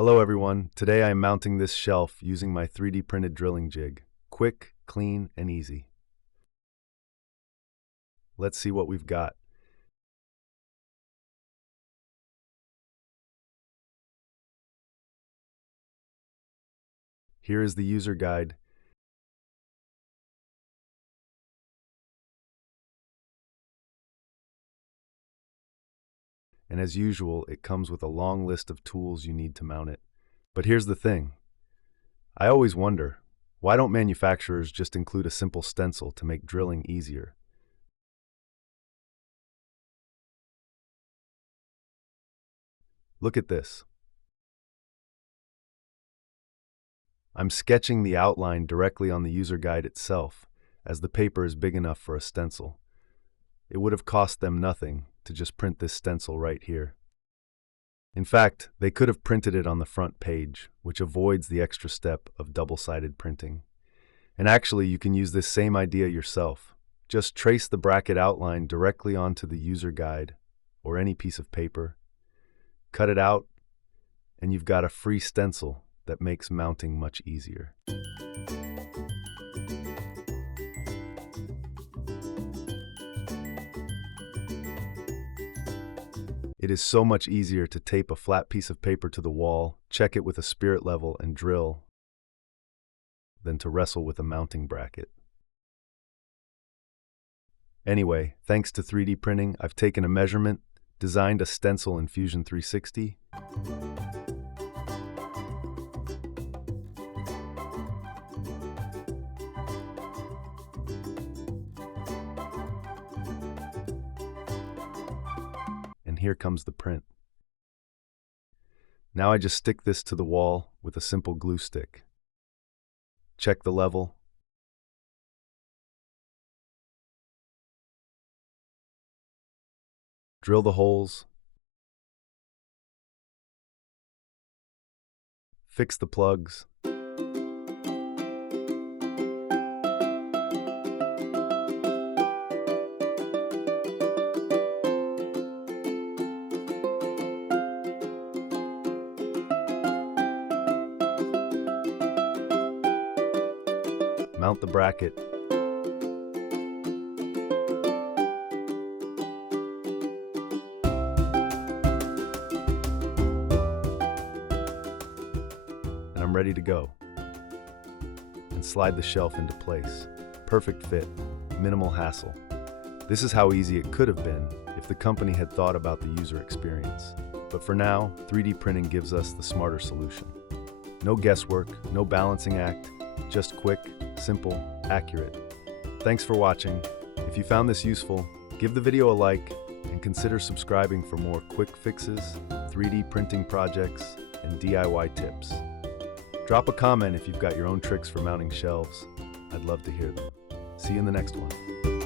Hello everyone, today I am mounting this shelf using my 3D printed drilling jig. Quick, clean, and easy. Let's see what we've got. Here is the user guide. And as usual, it comes with a long list of tools you need to mount it. But here's the thing. I always wonder, why don't manufacturers just include a simple stencil to make drilling easier? Look at this. I'm sketching the outline directly on the user guide itself, as the paper is big enough for a stencil. It would have cost them nothing to just print this stencil right here. In fact, they could have printed it on the front page, which avoids the extra step of double-sided printing. And actually, you can use this same idea yourself. Just trace the bracket outline directly onto the user guide or any piece of paper, cut it out, and you've got a free stencil that makes mounting much easier. It is so much easier to tape a flat piece of paper to the wall, check it with a spirit level, and drill than to wrestle with a mounting bracket. Anyway, thanks to 3D printing, I've taken a measurement, designed a stencil in Fusion 360, and here comes the print. Now I just stick this to the wall with a simple glue stick. Check the level. Drill the holes. Fix the plugs. Mount the bracket. And I'm ready to go. And slide the shelf into place. Perfect fit, minimal hassle. This is how easy it could have been if the company had thought about the user experience. But for now, 3D printing gives us the smarter solution. No guesswork, no balancing act, just quick, simple, accurate. Thanks for watching. If you found this useful, give the video a like and consider subscribing for more quick fixes, 3D printing projects, and DIY tips. Drop a comment if you've got your own tricks for mounting shelves. I'd love to hear them. See you in the next one.